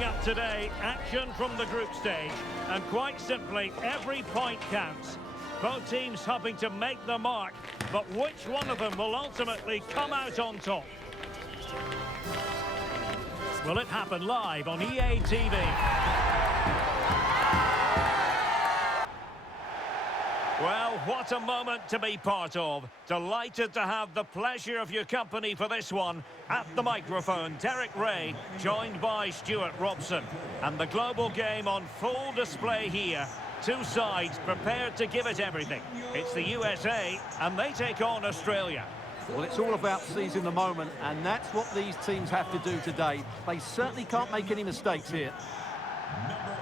Coming up today, action from the group stage. And quite simply, every point counts. Both teams hoping to make the mark, but which one of them will ultimately come out on top? Will it happen live on EA TV? Well, what a moment to be part of. Delighted to have the pleasure of your company for this one. At the microphone, Derek Ray, joined by Stuart Robson. And the global game on full display here. Two sides prepared to give it everything. It's the USA, and they take on Australia. Well, it's all about seizing the moment, and that's what these teams have to do today. They certainly can't make any mistakes here. Number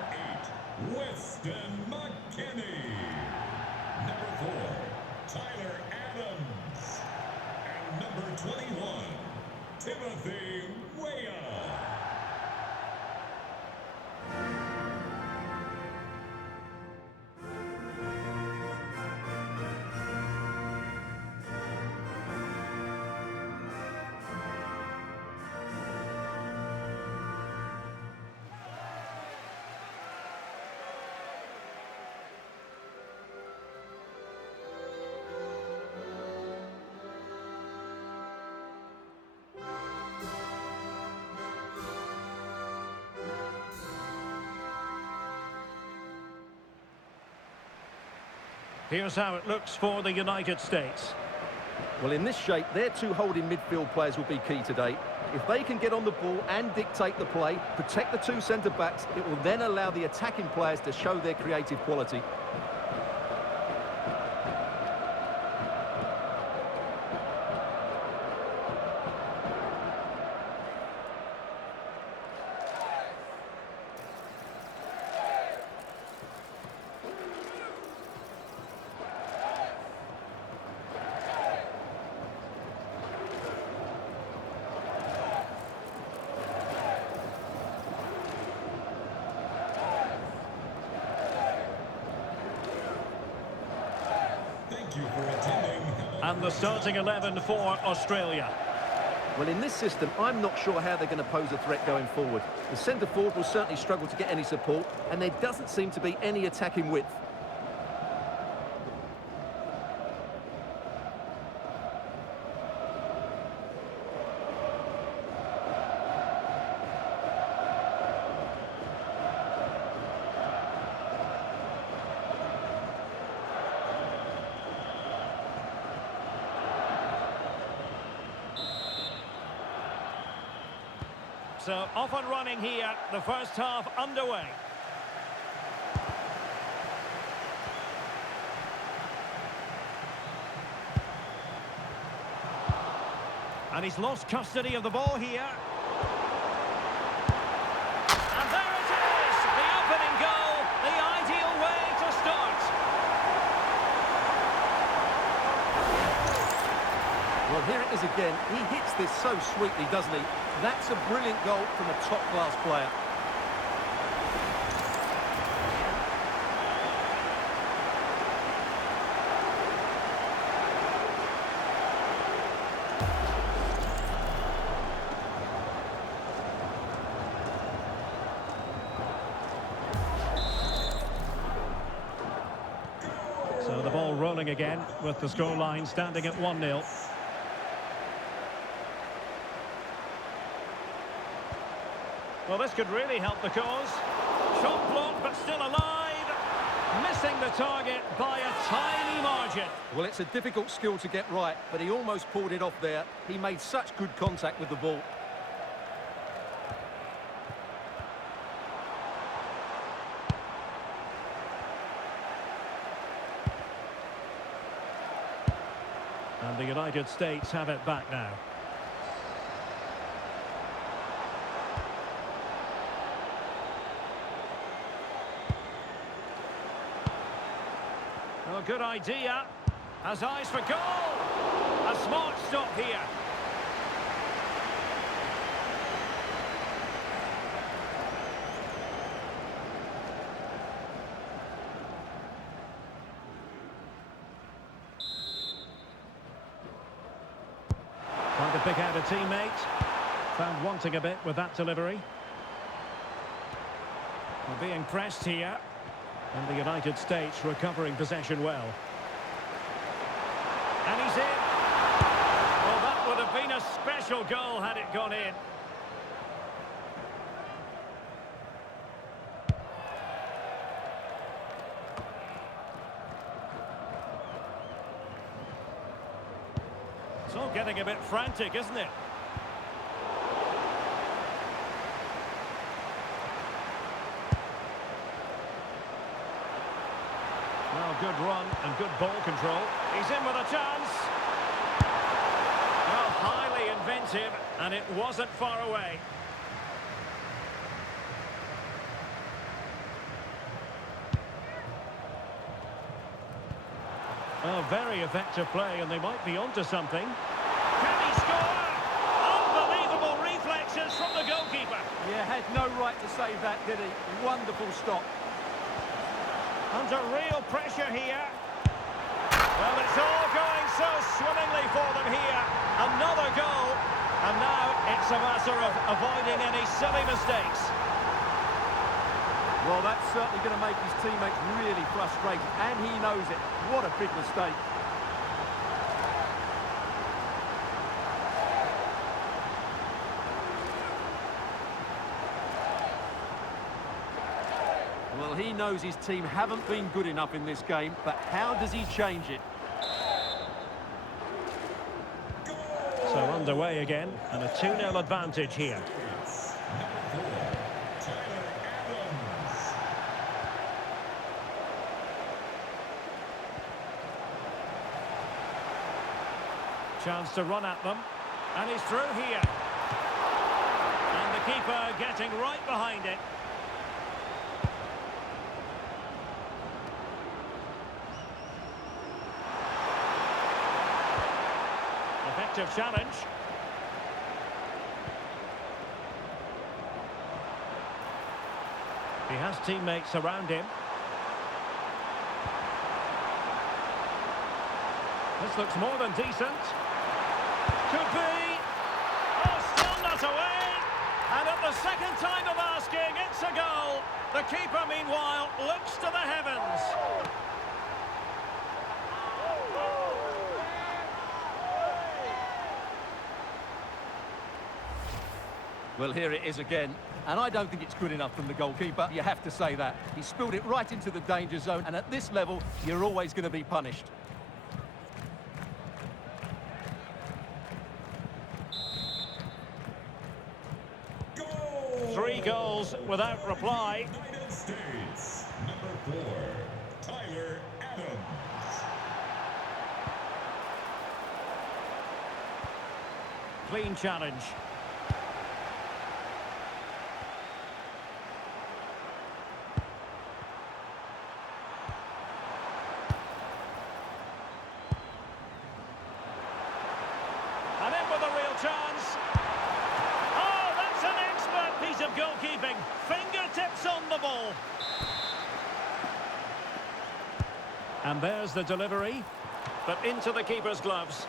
8, Weston McKennie. Number 4, Tyler Adams. And number 21, Timothy Weah. Here's how it looks for the United States. Well, in this shape, their two holding midfield players will be key today. If they can get on the ball and dictate the play, protect the two centre-backs, it will then allow the attacking players to show their creative quality. Thank you for attending. And the starting 11 for Australia. Well, in this system, I'm not sure how they're going to pose a threat going forward. The centre-forward will certainly struggle to get any support, and there doesn't seem to be any attacking width. So off and running here, the first half underway. And he's lost custody of the ball here. And there it is, the opening goal, the ideal way to start. Well, here it is again. He hits this so sweetly, doesn't he? That's a brilliant goal from a top-class player. So the ball rolling again with the scoreline standing at 1-0. Well, this could really help the cause. Shot blocked, but still alive. Missing the target by a tiny margin. Well, it's a difficult skill to get right, but he almost pulled it off there. He made such good contact with the ball. And the United States have it back now. Oh, good idea. Has eyes for goal. A smart stop here. Trying to pick out a teammate. Found wanting a bit with that delivery. We're being pressed here. And the United States recovering possession well. And he's in. Well, that would have been a special goal had it gone in. It's all getting a bit frantic, isn't it? Well, good run and good ball control. He's in with a chance. Well, highly inventive, and it wasn't far away. Oh, very effective play, and they might be onto something. Can he score? Unbelievable reflexes from the goalkeeper. Yeah, had no right to save that, did he? Wonderful stop. Under real pressure here. Well, it's all going so swimmingly for them here. Another goal. And now it's a matter of avoiding any silly mistakes. Well, that's certainly going to make his teammates really frustrated, and he knows it. What a big mistake. Well, he knows his team haven't been good enough in this game, but how does he change it? So underway again, and a 2-0 advantage here. Chance to run at them, and he's through here. And the keeper getting right behind it. Effective challenge. He has teammates around him. This looks more than decent. Could be. Oh, still not away. And at the second time of asking, it's a goal. The keeper, meanwhile, looks to the heavens. Well, here it is again, and I don't think it's good enough from the goalkeeper. You have to say that. He spilled it right into the danger zone, and at this level, you're always going to be punished. Goal! 3 goals without reply. United States, number 4, Tyler Adams. Clean challenge. And in with a real chance. Oh, that's an expert piece of goalkeeping. Fingertips on the ball. And there's the delivery, but into the keeper's gloves.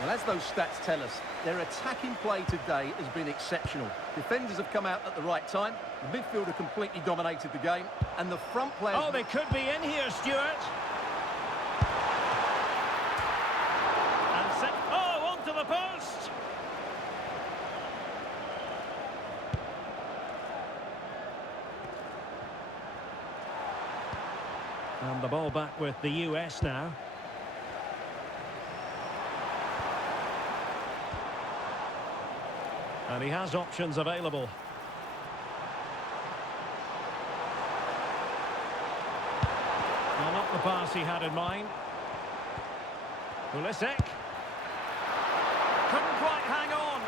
Well, as those stats tell us, their attacking play today has been exceptional. Defenders have come out at the right time, the midfielder completely dominated the game, and the front players... Oh, they could be in here, Stuart. And set... Oh, onto the post. And the ball back with the US now. And he has options available. Well, not the pass he had in mind. Pulisic. Couldn't quite hang on.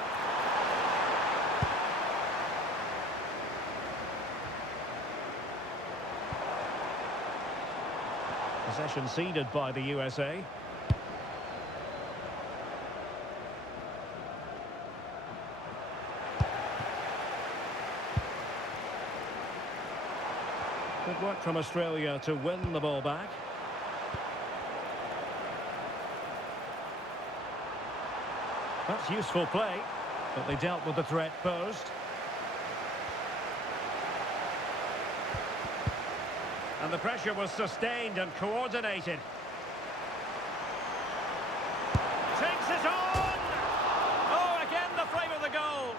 Possession ceded by the USA. Good work from Australia to win the ball back. That's useful play, but they dealt with the threat posed. And the pressure was sustained and coordinated. Takes it on! Oh, again the flame of the goal.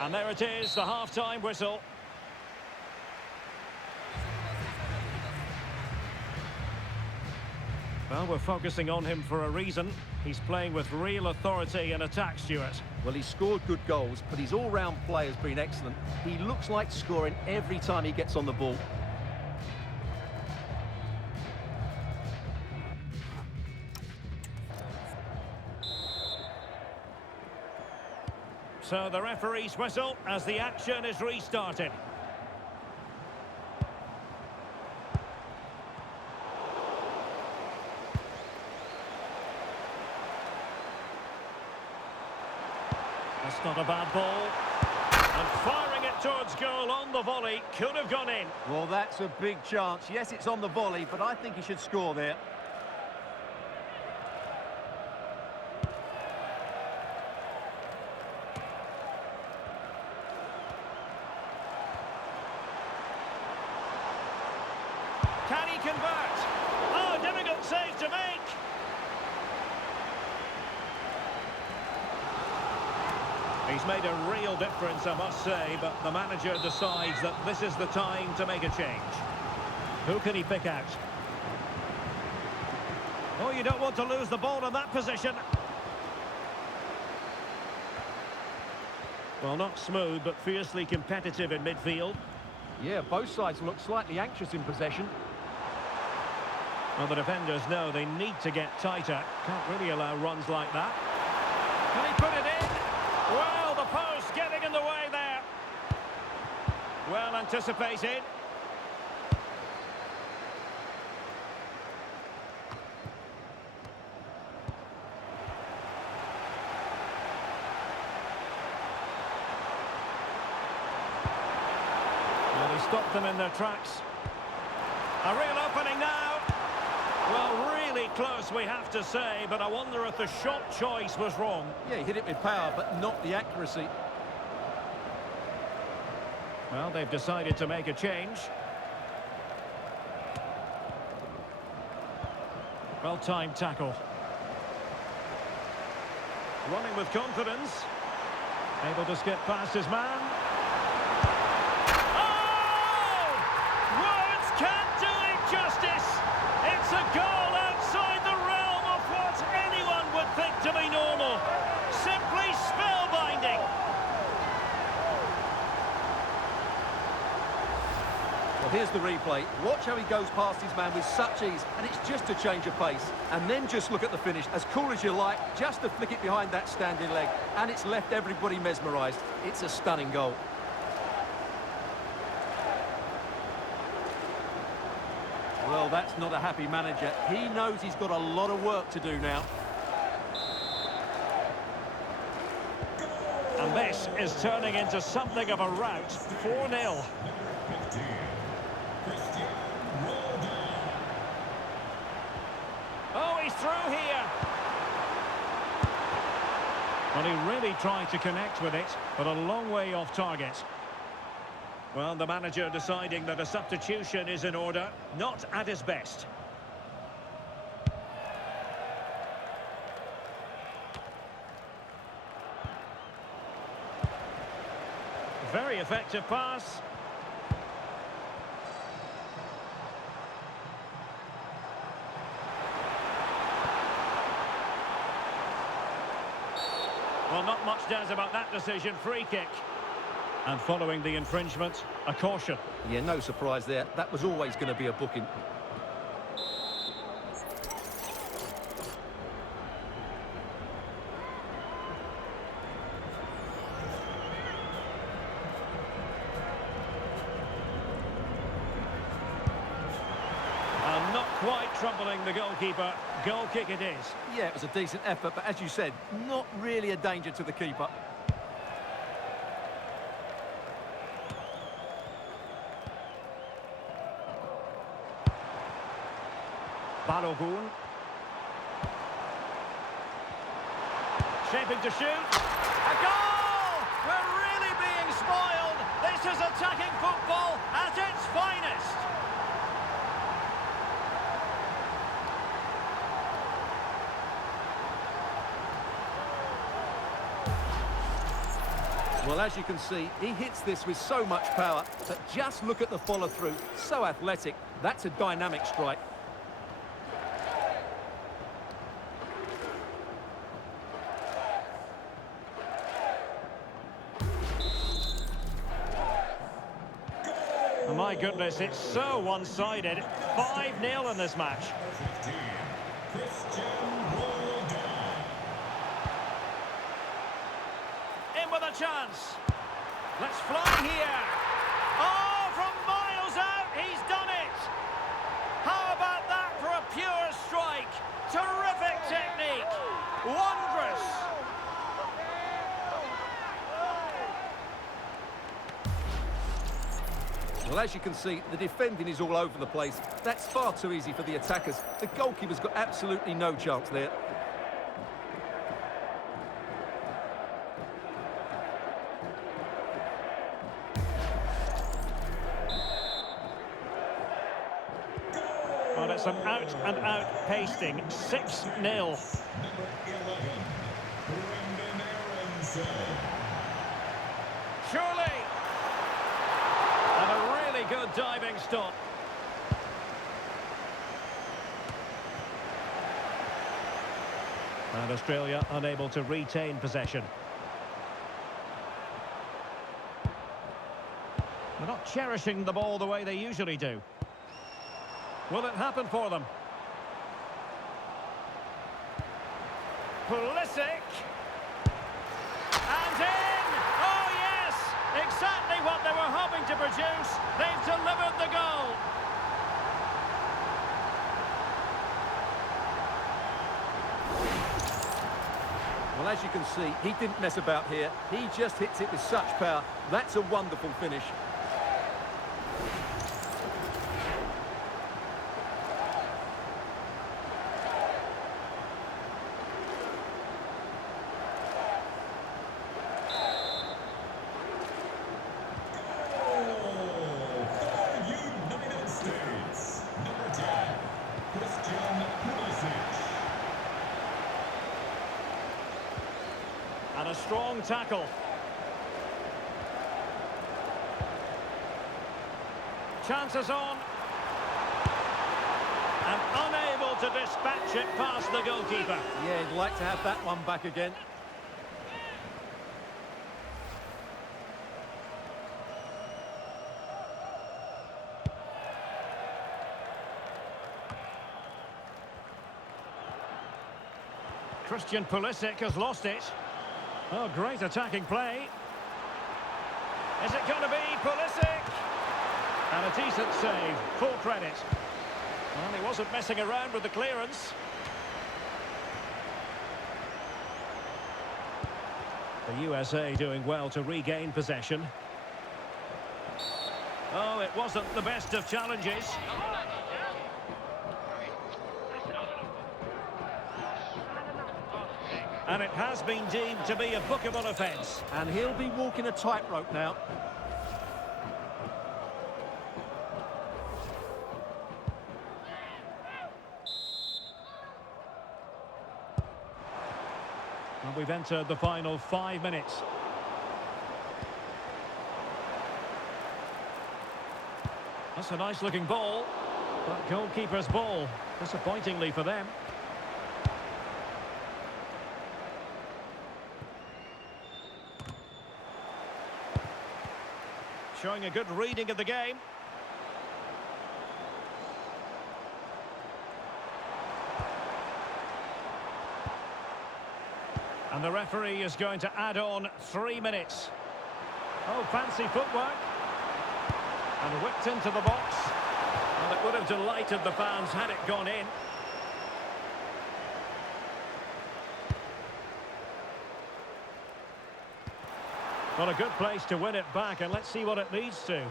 And there it is, the half-time whistle. Well, we're focusing on him for a reason. He's playing with real authority in attack, Stuart. Well, he's scored good goals, but his all-round play has been excellent. He looks like scoring every time he gets on the ball. So the referee's whistle as the action is restarted. That's not a bad ball. And firing it towards goal on the volley, could have gone in. Well, that's a big chance. Yes, it's on the volley, but I think he should score there. Can he convert? Oh, difficult save to make. He's made a real difference, I must say, but the manager decides that this is the time to make a change. Who can he pick out? Oh, you don't want to lose the ball in that position. Well, not smooth, but fiercely competitive in midfield. Yeah, both sides look slightly anxious in possession. Well, the defenders know they need to get tighter. Can't really allow runs like that. Can he put it in? Well, the post getting in the way there. Well anticipated. Well, he stopped them in their tracks. A real opening now. Well, really close, we have to say, but I wonder if the shot choice was wrong. Yeah, he hit it with power, but not the accuracy. Well, they've decided to make a change. Well-timed tackle. Running with confidence. Able to skip past his man. Oh! Words can't do it justice. It's a goal outside the realm of what anyone would think to be normal. Simply spellbinding. Well, here's the replay. Watch how he goes past his man with such ease, and it's just a change of pace. And then just look at the finish. As cool as you like, just to flick it behind that standing leg. And it's left everybody mesmerised. It's a stunning goal. Well, that's not a happy manager. He knows he's got a lot of work to do now. And this is turning into something of a rout. 4-0. Oh, he's through here. Well, he really tried to connect with it, but a long way off target. Well, the manager deciding that a substitution is in order, not at his best. Very effective pass. Well, not much doubt about that decision. Free kick. And following the infringement, a caution. Yeah, no surprise there. That was always going to be a booking. And not quite troubling the goalkeeper. Goal kick it is. Yeah, it was a decent effort, but as you said, not really a danger to the keeper. Balogun. Shaping to shoot. A goal! We're really being spoiled. is attacking football at its finest. Well, as you can see, he hits this with so much power, but just look at the follow-through. So athletic. That's a dynamic strike. Oh, my goodness, it's so one-sided. 5-0 in this match. 15, Christian Roldan. In with a chance. Let's fly here. Oh, from miles out, he's done it. How about that for a pure strike? Terrific technique. Wondrous. Well, as you can see, the defending is all over the place. That's far too easy for the attackers. The goalkeeper's got absolutely no chance there. Well, it's an out-and-out pasting. 6-0. Number 11, Brendan Aronson. Surely. And a really good diving stop. And Australia unable to retain possession. They're not cherishing the ball the way they usually do. Will it happen for them? Pulisic. And in! Oh, yes! Exactly what they were hoping to produce. They've delivered the goal. Well, as you can see, he didn't mess about here. He just hits it with such power. That's a wonderful finish. United States, number 10, Christian Pulisic. And a strong tackle. Chances on. And unable to dispatch it past the goalkeeper. Yeah, he'd like to have that one back again. Christian Pulisic has lost it. Oh, great attacking play. Is it going to be Pulisic? And a decent save. Full credit. Well, he wasn't messing around with the clearance. The USA doing well to regain possession. Oh, it wasn't the best of challenges. And it has been deemed to be a bookable offence. And he'll be walking a tightrope now. And we've entered the final 5 minutes. That's a nice looking ball. But goalkeeper's ball, disappointingly for them. Showing a good reading of the game. And the referee is going to add on 3 minutes. Oh, fancy footwork. And whipped into the box. And it would have delighted the fans had it gone in. Well, a good place to win it back, and let's see what it leads to.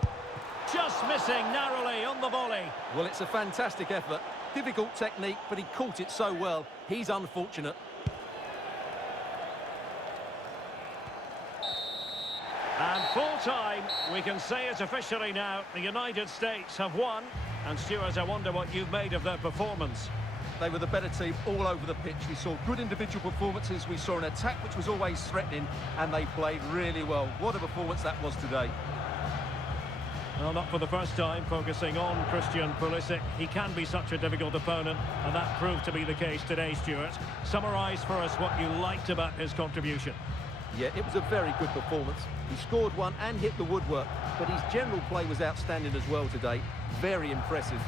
Just missing narrowly on the volley. Well, it's a fantastic effort. Difficult technique, but he caught it so well. He's unfortunate. And full time, we can say it officially now. The United States have won. And Stuart, I wonder what you've made of their performance. They were the better team all over the pitch. We saw good individual performances. We saw an attack which was always threatening, and they played really well. What a performance that was today. Well, not for the first time, focusing on Christian Pulisic. He can be such a difficult opponent, and that proved to be the case today, Stuart. Summarise for us what you liked about his contribution. Yeah, it was a very good performance. He scored one and hit the woodwork, but his general play was outstanding as well today. Very impressive.